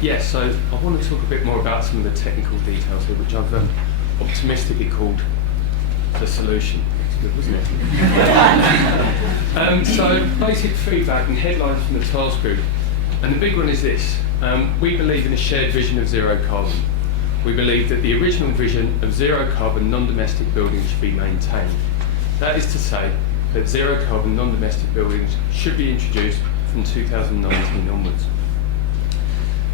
Yes, so I want to talk a bit more about some of the technical details here, which I've optimistically called the solution. It's good, wasn't it? So basic feedback and headlines from the task group. And the big one is this. We believe in a shared vision of zero carbon. We believe that the original vision of zero carbon non-domestic buildings should be maintained. That is to say that zero carbon non-domestic buildings should be introduced from 2019 onwards.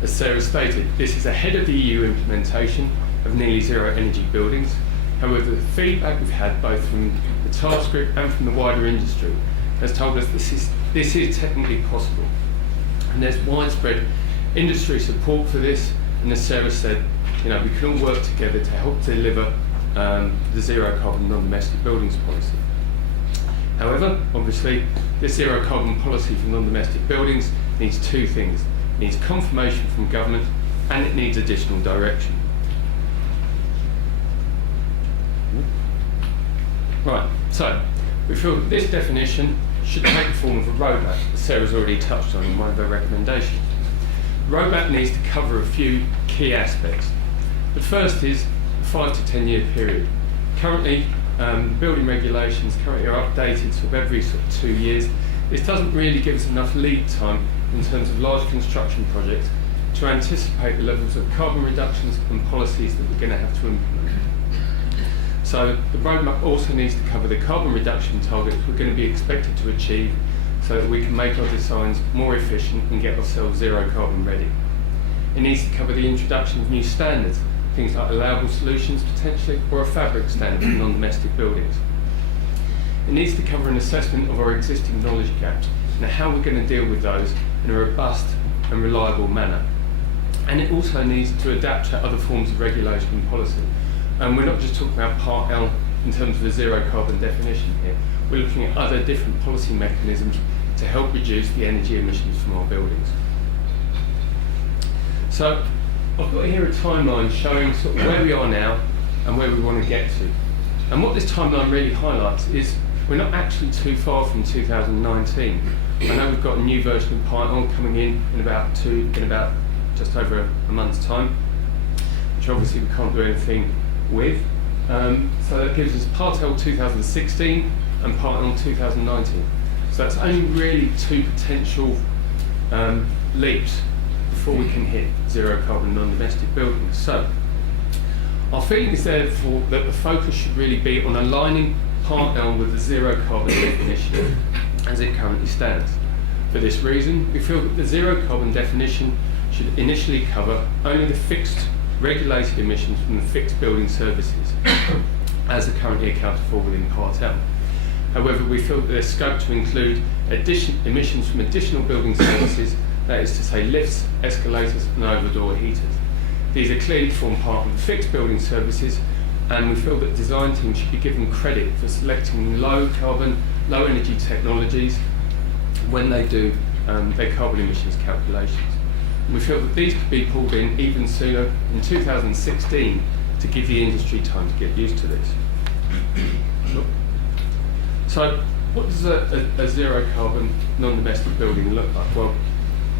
As Sarah stated, this is ahead of the EU implementation of nearly zero energy buildings. However, the feedback we've had both from the task group and from the wider industry has told us this is technically possible. And there's widespread industry support for this, and as Sarah said, we can all work together to help deliver the zero carbon non-domestic buildings policy. However, obviously, this zero carbon policy for non-domestic buildings needs two things. It needs confirmation from government and it needs additional direction. Right, so we feel that this definition should take the form of a roadmap, as Sarah's already touched on in one of her recommendations. The roadmap needs to cover a few key aspects. The first is a 5 to 10 year period. Currently, building regulations currently are updated sort of every sort of 2 years. This doesn't really give us enough lead time in terms of large construction projects to anticipate the levels of carbon reductions and policies that we're going to have to implement. So the roadmap also needs to cover the carbon reduction targets we're going to be expected to achieve so that we can make our designs more efficient and get ourselves zero carbon ready. It needs to cover the introduction of new standards, things like allowable solutions potentially, or a fabric standard for non-domestic buildings. It needs to cover an assessment of our existing knowledge gaps and how we're going to deal with those in a robust and reliable manner. And it also needs to adapt to other forms of regulation and policy. And we're not just talking about Part L in terms of the zero carbon definition here. We're looking at other different policy mechanisms to help reduce the energy emissions from our buildings. So I've got here a timeline showing sort of where we are now and where we want to get to. And what this timeline really highlights is we're not actually too far from 2019. I know we've got a new version of Part L coming in about just over a month's time, which obviously we can't do anything with. So that gives us Part L 2016 and Part L 2019. So that's only really two potential leaps before we can hit zero carbon non-domestic buildings. So our feeling is therefore that the focus should really be on aligning Part L with the zero carbon definition as it currently stands. For this reason, we feel that the zero carbon definition should initially cover only the fixed regulated emissions from the fixed building services as are currently accounted for within Part L. However, we feel that there's scope to include emissions from additional building services, that is to say lifts, escalators and overdoor heaters. These are clearly form part of the fixed building services, and we feel that design teams should be given credit for selecting low carbon, low energy technologies when they do their carbon emissions calculations. And we feel that these could be pulled in even sooner in 2016 to give the industry time to get used to this. So what does a zero carbon non-domestic building look like? Well,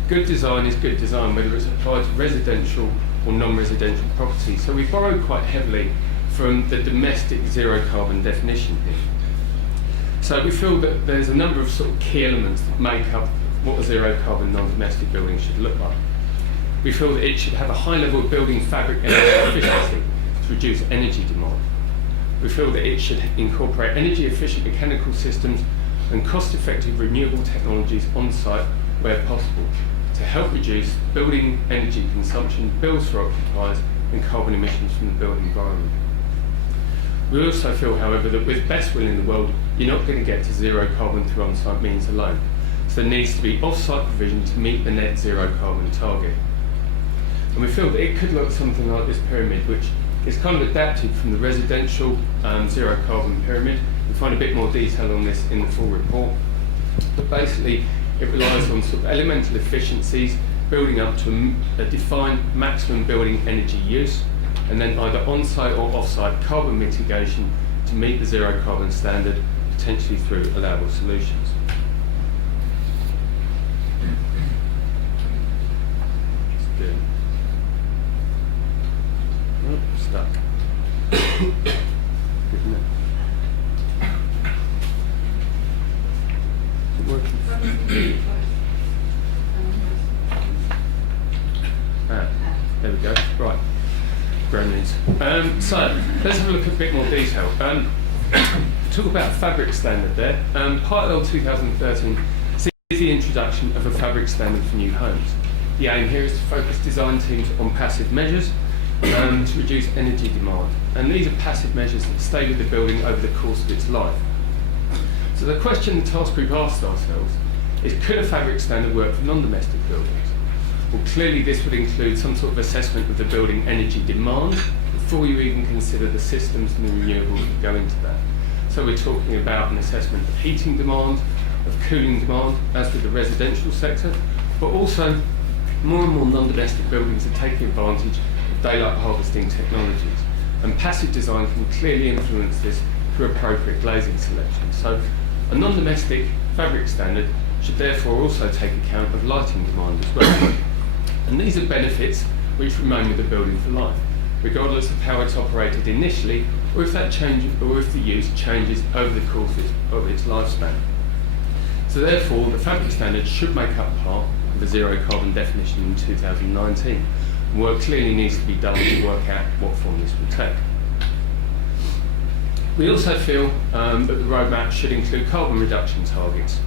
good design is good design, whether it's applied to residential or non-residential property. So we borrow quite heavily from the domestic zero carbon definition here. So we feel that there's a number of sort of key elements that make up what a zero carbon non-domestic building should look like. We feel that it should have a high level of building fabric energy efficiency to reduce energy demand. We feel that it should incorporate energy efficient mechanical systems and cost-effective renewable technologies on site where possible to help reduce building energy consumption, bills for occupiers and carbon emissions from the built environment. We also feel, however, that with best will in the world, you're not going to get to zero carbon through on-site means alone. So there needs to be off-site provision to meet the net zero carbon target. And we feel that it could look something like this pyramid, which is kind of adapted from the residential zero carbon pyramid. You'll find a bit more detail on this in the full report. But basically, it relies on sort of elemental efficiencies, building up to a defined maximum building energy use, and then either on-site or off-site carbon mitigation to meet the zero carbon standard, potentially through allowable solutions. There we go. Right. Gremlins. So let's have a look at a bit more detail. Talk about fabric standard there. Part L 2013 sees the introduction of a fabric standard for new homes. The aim here is to focus design teams on passive measures to reduce energy demand. And these are passive measures that stay with the building over the course of its life. So the question the task group asked ourselves is, could a fabric standard work for non-domestic buildings? Well, clearly this would include some sort of assessment of the building energy demand before you even consider the systems and the renewables that go into that. So we're talking about an assessment of heating demand, of cooling demand, as with the residential sector, but also more and more non-domestic buildings are taking advantage of daylight harvesting technologies. And passive design can clearly influence this through appropriate glazing selection. So a non-domestic fabric standard should therefore also take account of lighting demand as well. And these are benefits which remain with the building for life, regardless of how it's operated initially, or if that change, or if the use changes over the course of its lifespan. So therefore, the fabric standard should make up part of the zero carbon definition in 2019. And work clearly needs to be done to work out what form this will take. We also feel that the roadmap should include carbon reduction targets,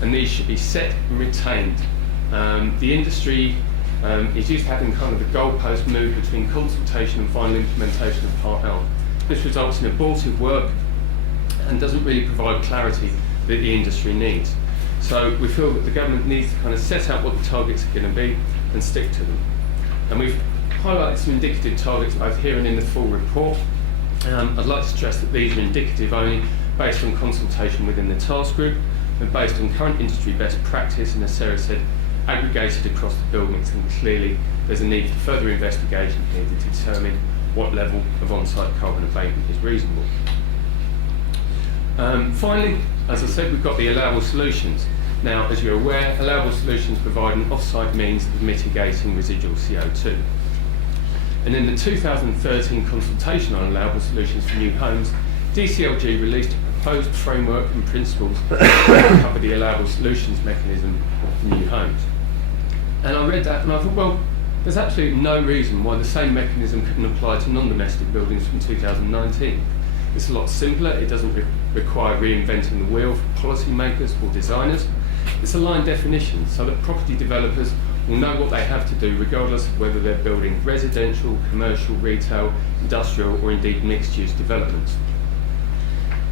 and these should be set and retained. The industry is used to having kind of the goalpost move between consultation and final implementation of Part L. This results in abortive work and doesn't really provide clarity that the industry needs. So we feel that the government needs to kind of set out what the targets are going to be and stick to them. And we've highlighted some indicative targets both here and in the full report. I'd like to stress that these are indicative only, based on consultation within the task group and based on current industry best practice, and as Sarah said, aggregated across the build mix, and clearly there's a need for further investigation here to determine what level of on-site carbon abatement is reasonable. Finally, as I said, we've got the allowable solutions. Now, as you're aware, allowable solutions provide an off-site means of mitigating residual CO2. And in the 2013 consultation on allowable solutions for new homes, DCLG released a proposed framework and principles that cover the allowable solutions mechanism for new homes. And I read that and I thought, well, there's absolutely no reason why the same mechanism couldn't apply to non-domestic buildings from 2019. It's a lot simpler, it doesn't require reinventing the wheel for policymakers or designers. It's a line definition so that property developers will know what they have to do regardless of whether they're building residential, commercial, retail, industrial or indeed mixed-use developments.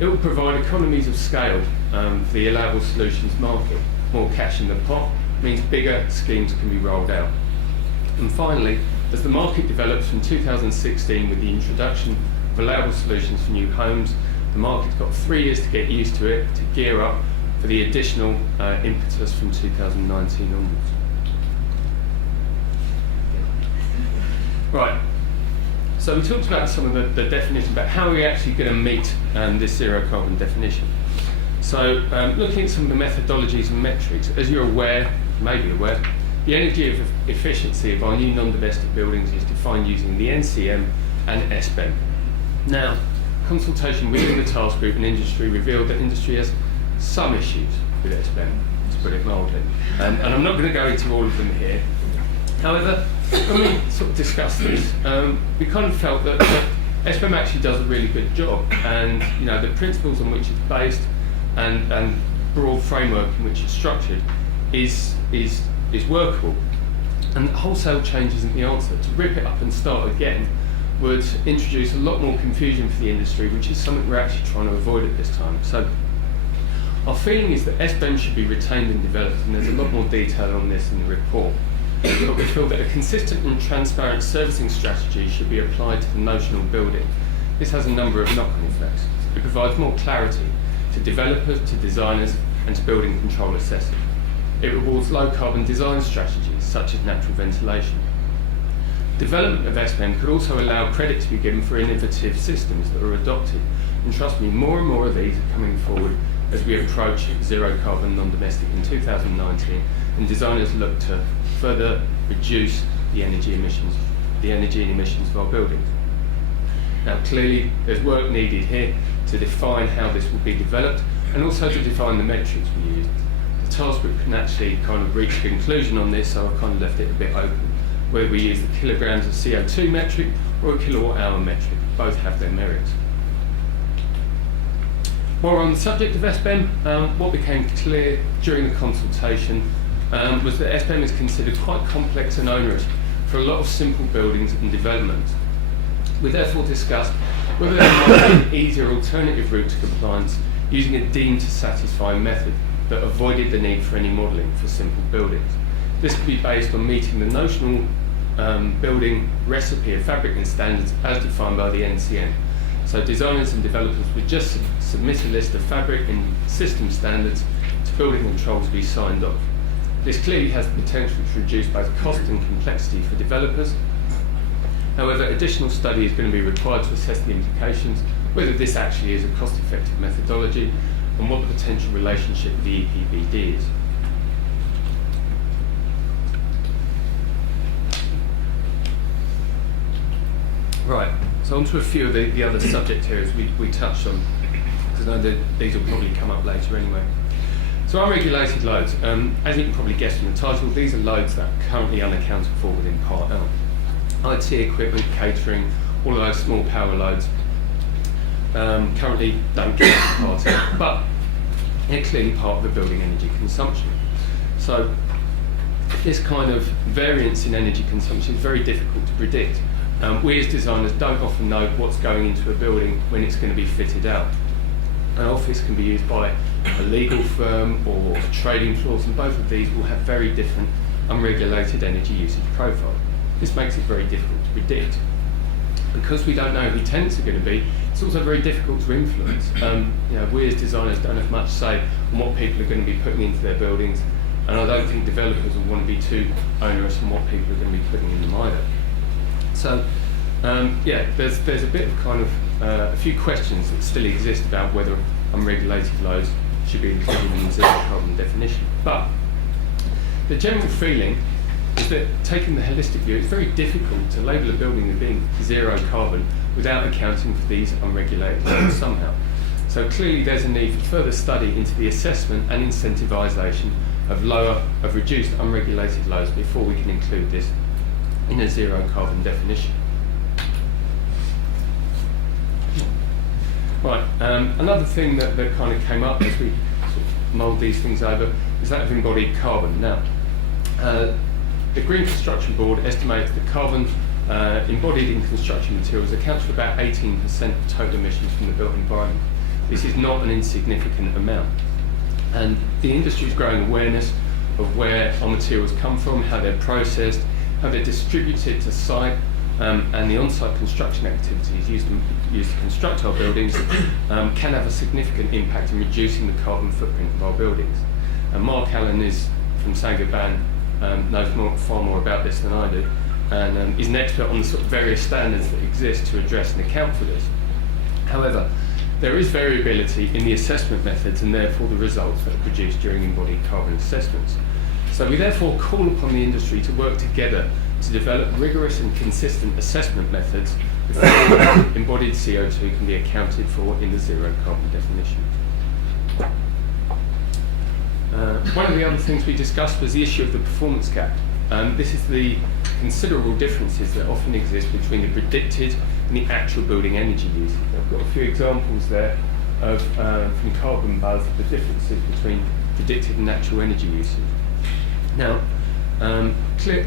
It will provide economies of scale for the allowable solutions market. More cash in the pot means bigger schemes can be rolled out. And finally, as the market develops from 2016 with the introduction of allowable solutions for new homes, the market's got 3 years to get used to it, to gear up for the additional impetus from 2019 onwards. Right, so we talked about some of the definition about how we're actually going to meet this zero carbon definition. So looking at some of the methodologies and metrics, as you're aware, maybe aware, the energy efficiency of our new non-domestic buildings is defined using the NCM and SBEM. Now, consultation within the task group and industry revealed that industry has some issues with SBEM, to put it mildly. And I'm not going to go into all of them here. However, when we sort of discussed this, we kind of felt that SBEM actually does a really good job, and you know the principles on which it's based and broad framework in which it's structured is workable. And wholesale change isn't the answer. To rip it up and start again would introduce a lot more confusion for the industry, which is something we're actually trying to avoid at this time. So our feeling is that SBEM should be retained and developed, and there's a lot more detail on this in the report. But we feel that a consistent and transparent servicing strategy should be applied to the notional building. This has a number of knock-on effects. It provides more clarity to developers, to designers, and to building control assessors. It rewards low-carbon design strategies, such as natural ventilation. Development of SBEM could also allow credit to be given for innovative systems that are adopted. And trust me, more and more of these are coming forward as we approach zero carbon non-domestic in 2019, and designers look to further reduce the energy and emissions of our buildings. Now clearly there's work needed here to define how this will be developed, and also to define the metrics we use to task group can actually kind of reach a conclusion on this, so I've kind of left it a bit open, whether we use the kilograms of CO2 metric or a kilowatt hour metric. Both have their merits. While we're on the subject of SBEM, what became clear during the consultation was that SBEM is considered quite complex and onerous for a lot of simple buildings and developments. We therefore discussed whether there might be an easier alternative route to compliance using a deemed to satisfy method that avoided the need for any modelling for simple buildings. This could be based on meeting the notional building recipe of fabric and standards as defined by the NCN. So designers and developers would just submit a list of fabric and system standards to building control to be signed off. This clearly has the potential to reduce both cost and complexity for developers. However, additional study is going to be required to assess the implications, whether this actually is a cost-effective methodology, and what the potential relationship with the EPBD is. Right, so on to a few of the other subject areas we touched on, because I know that these will probably come up later anyway. So unregulated loads, as you can probably guess from the title, these are loads that are currently unaccounted for within Part L. IT equipment, catering, all of those small power loads currently don't get Part L, but they're clearly part of the building energy consumption. So this kind of variance in energy consumption is very difficult to predict. We as designers don't often know what's going into a building when it's going to be fitted out. An office can be used by a legal firm or a trading floors, and both of these will have very different unregulated energy usage profile. This makes it very difficult to predict. Because we don't know who tenants are going to be, it's also very difficult to influence. We as designers don't have much say on what people are going to be putting into their buildings, and I don't think developers will want to be too onerous on what people are going to be putting in them either. So, there's a bit of kind of a few questions that still exist about whether unregulated loads should be included in the zero carbon definition. But the general feeling is that taking the holistic view, it's very difficult to label a building as being zero carbon without accounting for these unregulated loads somehow. So clearly there's a need for further study into the assessment and incentivisation of reduced unregulated loads before we can include this in a zero carbon definition. Right, another thing that kind of came up as we sort of mould these things over is that of embodied carbon. Now, the Green Construction Board estimates that carbon embodied in construction materials accounts for about 18% of total emissions from the built environment. This is not an insignificant amount. And the industry's growing awareness of where our materials come from, how they're processed, how they're distributed to site, and the on-site construction activities used to construct our buildings can have a significant impact in reducing the carbon footprint of our buildings. And Mark Allen is from Saint-Gobain, knows far more about this than I do, and is an expert on the sort of various standards that exist to address and account for this. However, there is variability in the assessment methods and therefore the results that are produced during embodied carbon assessments. So we therefore call upon the industry to work together to develop rigorous and consistent assessment methods before embodied CO2 can be accounted for in the zero carbon definition. One of the other things we discussed was the issue of the performance gap. This is the considerable differences that often exist between the predicted and the actual building energy usage. I've got a few examples there of from Carbon Buzz, the differences between predicted and actual energy usage. Now,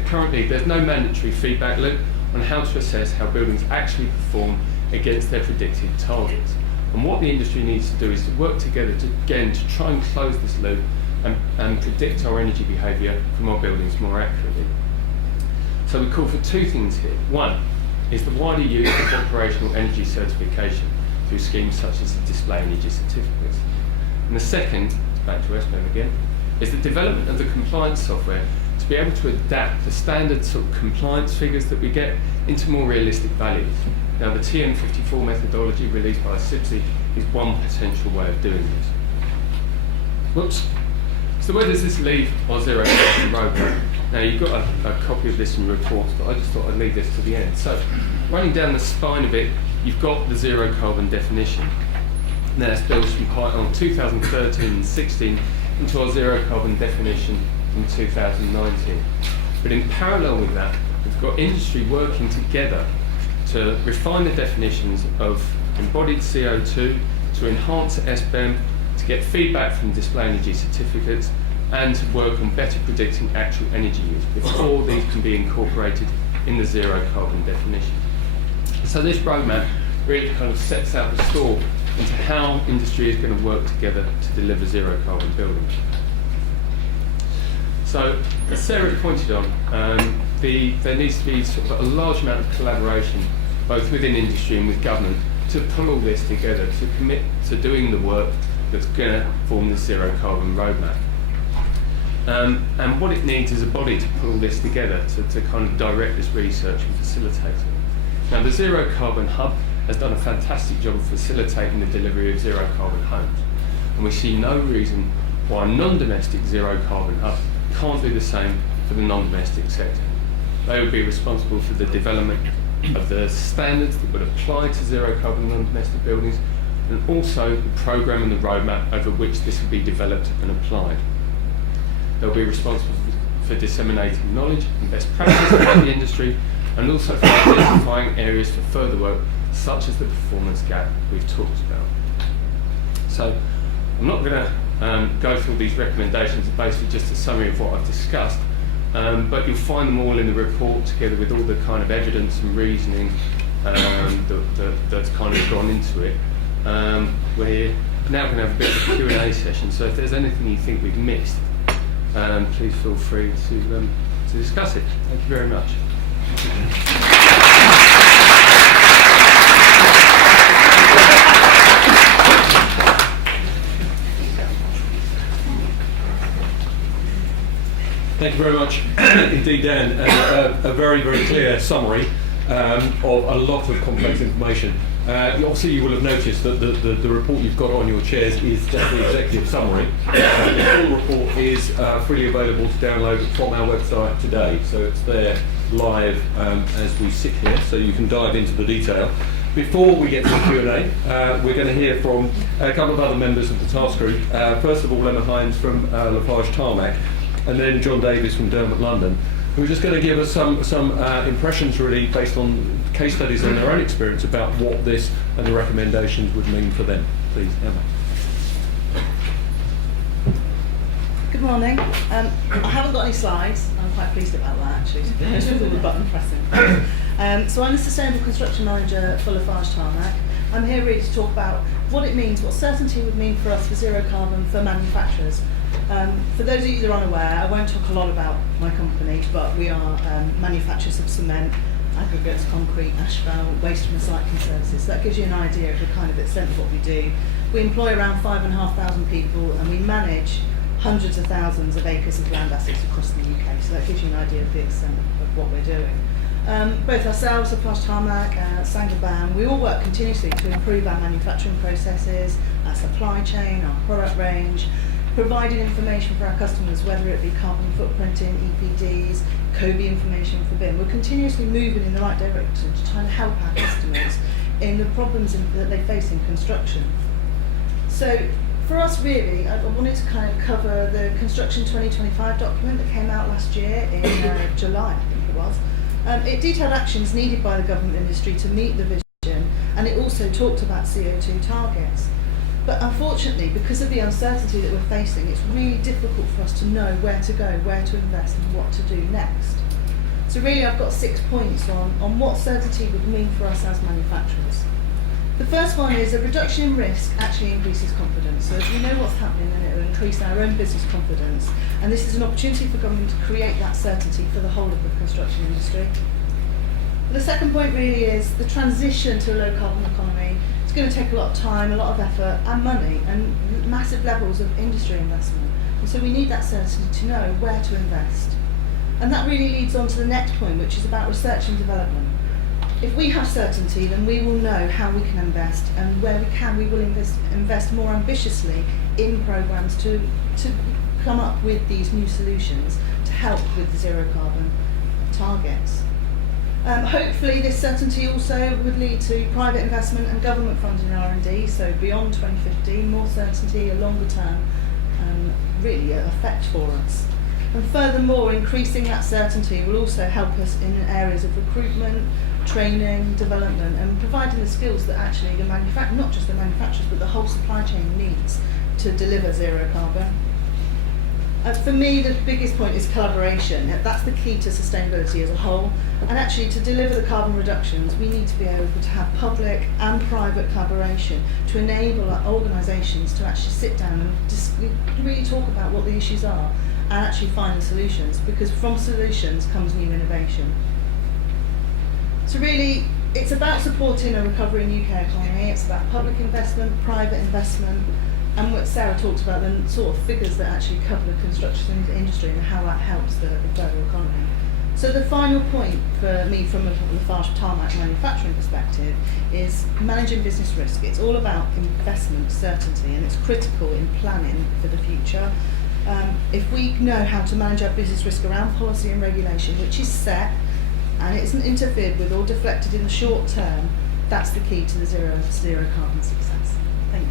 currently there's no mandatory feedback loop on how to assess how buildings actually perform against their predicted targets. And what the industry needs to do is to work together to try and close this loop and predict our energy behaviour from our buildings more accurately. So we call for two things here. One is the wider use of operational energy certification through schemes such as the display energy certificates. And the second, back to SBEM again, is the development of the compliance software to be able to adapt the standard sort of compliance figures that we get into more realistic values. Now the TM54 methodology released by CIBSE is one potential way of doing this. Whoops. So where does this leave our zero carbon roadmap? Now you've got a copy of this in your reports, but I just thought I'd leave this to the end. So running down the spine of it, you've got the zero carbon definition. Now it's built from Part L 2013 and 16 into our zero carbon definition in 2019. But in parallel with that, we've got industry working together to refine the definitions of embodied CO2, to enhance SBEM, to get feedback from display energy certificates, and to work on better predicting actual energy use before these can be incorporated in the zero carbon definition. So this roadmap really kind of sets out the stall into how industry is going to work together to deliver zero carbon buildings. So, as Sarah pointed on, there needs to be sort of a large amount of collaboration, both within industry and with government, to pull all this together, to commit to doing the work that's going to form the zero carbon roadmap. And what it needs is a body to pull all this together, to kind of direct this research and facilitate it. Now, the Zero Carbon Hub has done a fantastic job of facilitating the delivery of zero carbon homes, and we see no reason why a non-domestic zero carbon hub can't do the same for the non-domestic sector. They would be responsible for the development of the standards that would apply to zero carbon non-domestic buildings, and also the programme and the roadmap over which this will be developed and applied. They'll be responsible for disseminating knowledge and best practice about the industry, and also for identifying areas for further work, such as the performance gap we've talked about. So I'm not going to go through these recommendations, basically just a summary of what I've discussed, but you'll find them all in the report together with all the kind of evidence and reasoning that's kind of gone into it. We're now going to have a bit of a Q&A session, so if there's anything you think we've missed, please feel free to discuss it. Thank you very much. Thank you very much indeed, Dan. A very, very clear summary of a lot of complex information. Obviously you will have noticed that the report you've got on your chairs is just the executive summary. The full report is freely available to download from our website today, so it's there live as we sit here, so you can dive into the detail. Before we get to the Q&A, we're going to hear from a couple of other members of the task group. First of all, Emma Hines from Lafarge Tarmac, and then John Davies from Dermot London, who are just going to give us some impressions really based on case studies and their own experience about what this and the recommendations would mean for them. Please, Emma. Good morning. I haven't got any slides. I'm quite pleased about that actually, to be honest with all the button pressing. So I'm the Sustainable Construction Manager for Lafarge Tarmac. I'm here really to talk about what it means, what certainty would mean for us for zero carbon for manufacturers. For those of you that are unaware, I won't talk a lot about my company, but we are manufacturers of cement, aggregates, concrete, asphalt, waste and recycling services. So that gives you an idea of the kind of extent of what we do. We employ around 5,500 people, and we manage hundreds of thousands of acres of land assets across the UK. So that gives you an idea of the extent of what we're doing. Both ourselves, Lafarge Tarmac, Saint-Gobain, we all work continuously to improve our manufacturing processes, our supply chain, our product range, providing information for our customers, whether it be carbon footprinting, EPDs, COBE information for BIM. We're continuously moving in the right direction to try and help our customers in the problems that they face in construction. So for us really, I wanted to kind of cover the Construction 2025 document that came out last year in July, I think it was. It detailed actions needed by the government industry to meet the vision, and it also talked about CO2 targets. But unfortunately, because of the uncertainty that we're facing, it's really difficult for us to know where to go, where to invest and what to do next. So really I've got 6 points on what certainty would mean for us as manufacturers. The first one is a reduction in risk actually increases confidence. So if we know what's happening, then it will increase our own business confidence. And this is an opportunity for government to create that certainty for the whole of the construction industry. The second point really is the transition to a low carbon economy. It's going to take a lot of time, a lot of effort and money and massive levels of industry investment. And so we need that certainty to know where to invest. And that really leads on to the next point, which is about research and development. If we have certainty, then we will know how we can invest, and where we can, we will invest more ambitiously in programmes to come up with these new solutions to help with the zero carbon targets. Hopefully this certainty also would lead to private investment and government funding in R&D, so beyond 2015, more certainty, a longer term really effect for us. And furthermore, increasing that certainty will also help us in areas of recruitment, training, development, and providing the skills that actually not just the manufacturers, but the whole supply chain needs to deliver zero carbon. For me, the biggest point is collaboration. That's the key to sustainability as a whole. And actually, to deliver the carbon reductions, we need to be able to have public and private collaboration to enable our organisations to actually sit down and just really talk about what the issues are and actually find the solutions, because from solutions comes new innovation. So really, it's about supporting a recovery in the UK economy. It's about public investment, private investment, and what Sarah talked about, the sort of figures that actually cover the construction industry and how that helps the global economy. So the final point for me from a Lafarge tarmac manufacturing perspective is managing business risk. It's all about investment certainty, and it's critical in planning for the future. If we know how to manage our business risk around policy and regulation, which is set and it isn't interfered with or deflected in the short term, that's the key to the zero carbon success. Thank you.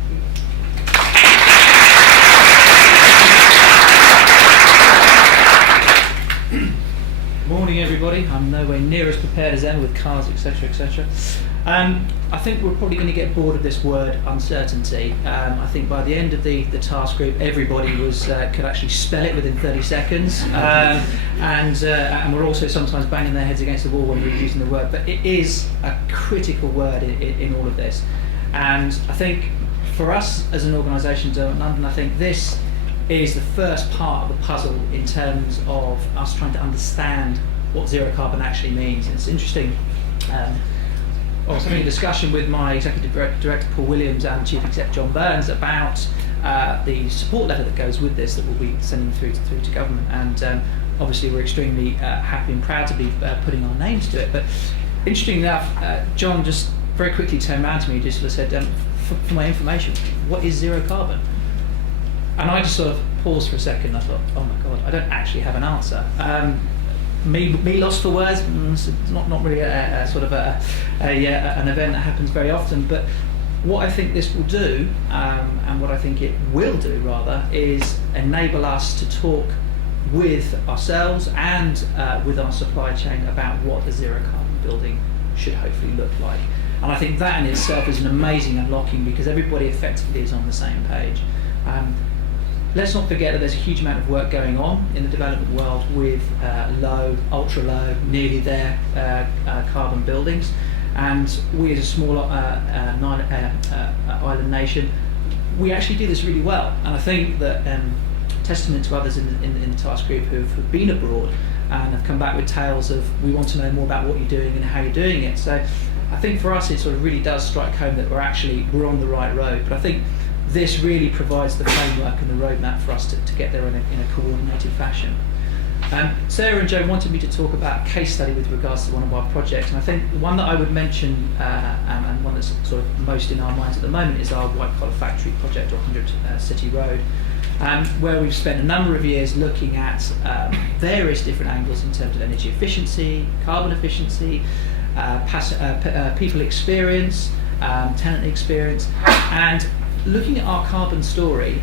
Morning everybody, I'm nowhere near as prepared as Emma with cars, etc, etc. I think we're probably going to get bored of this word uncertainty. I think by the end of the task group everybody could actually spell it within 30 seconds, and we're also sometimes banging their heads against the wall when we're using the word, but it is a critical word in all of this. And I think for us as an organisation in London, I think this is the first part of the puzzle in terms of us trying to understand what zero carbon actually means. It's interesting. I was having a discussion with my Executive Director Paul Williams and Chief Exec John Burns about the support letter that goes with this that we'll be sending through to government, and obviously we're extremely happy and proud to be putting our names to it. But interesting enough, John just very quickly turned around to me and just sort of said, for my information, what is zero carbon? And I just sort of paused for a second and I thought, oh my God, I don't actually have an answer. Me lost for words, it's not really a sort of an event that happens very often, but what I think this will do, and what I think it will do rather, is enable us to talk with ourselves and with our supply chain about what a zero carbon building should hopefully look like. And I think that in itself is an amazing unlocking, because everybody effectively is on the same page. Let's not forget that there's a huge amount of work going on in the development world with low, ultra low, nearly there carbon buildings, and we as a small island nation, we actually do this really well. And I think that testament to others in the task group who've been abroad and have come back with tales of, we want to know more about what you're doing and how you're doing it. So I think for us it sort of really does strike home that we're on the right road. But I think this really provides the framework and the roadmap for us to get there in a coordinated fashion. Sarah and Joe wanted me to talk about a case study with regards to one of our projects, and I think the one that I would mention, and one that's sort of most in our minds at the moment, is our White Collar Factory project, 100 City Road, where we've spent a number of years looking at various different angles in terms of energy efficiency, carbon efficiency, people experience, tenant experience, and looking at our carbon story.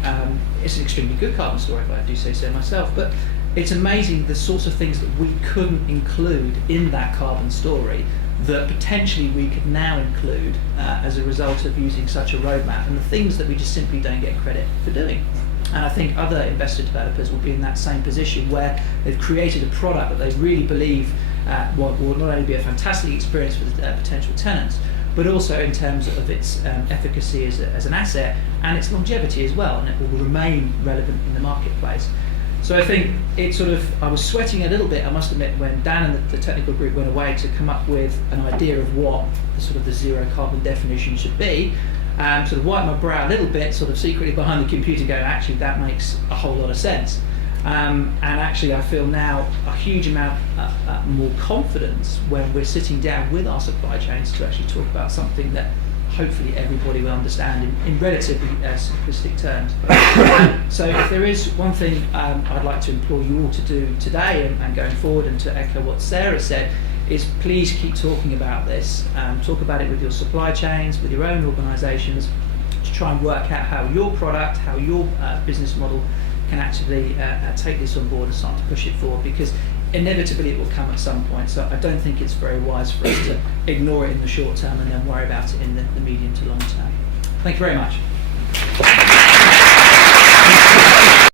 It's an extremely good carbon story, if I do say so myself, but it's amazing the sorts of things that we couldn't include in that carbon story that potentially we could now include as a result of using such a roadmap, and the things that we just simply don't get credit for doing. And I think other investor developers will be in that same position, where they've created a product that they really believe will not only be a fantastic experience for the potential tenants, but also in terms of its efficacy as an asset and its longevity as well, and it will remain relevant in the marketplace. So I think I was sweating a little bit, I must admit, when Dan and the technical group went away to come up with an idea of what the zero carbon definition should be. Sort of wiped my brow a little bit, sort of secretly behind the computer, going, actually that makes a whole lot of sense. And actually I feel now a huge amount more confidence when we're sitting down with our supply chains to actually talk about something that hopefully everybody will understand in relatively simplistic terms. So if there is one thing I'd like to implore you all to do today and going forward, and to echo what Sarah said, is please keep talking about this. Talk about it with your supply chains, with your own organisations, to try and work out how your product, how your business model can actually take this on board and start to push it forward, because inevitably it will come at some point. So I don't think it's very wise for us to ignore it in the short term and then worry about it in the medium to long term. Thank you very much.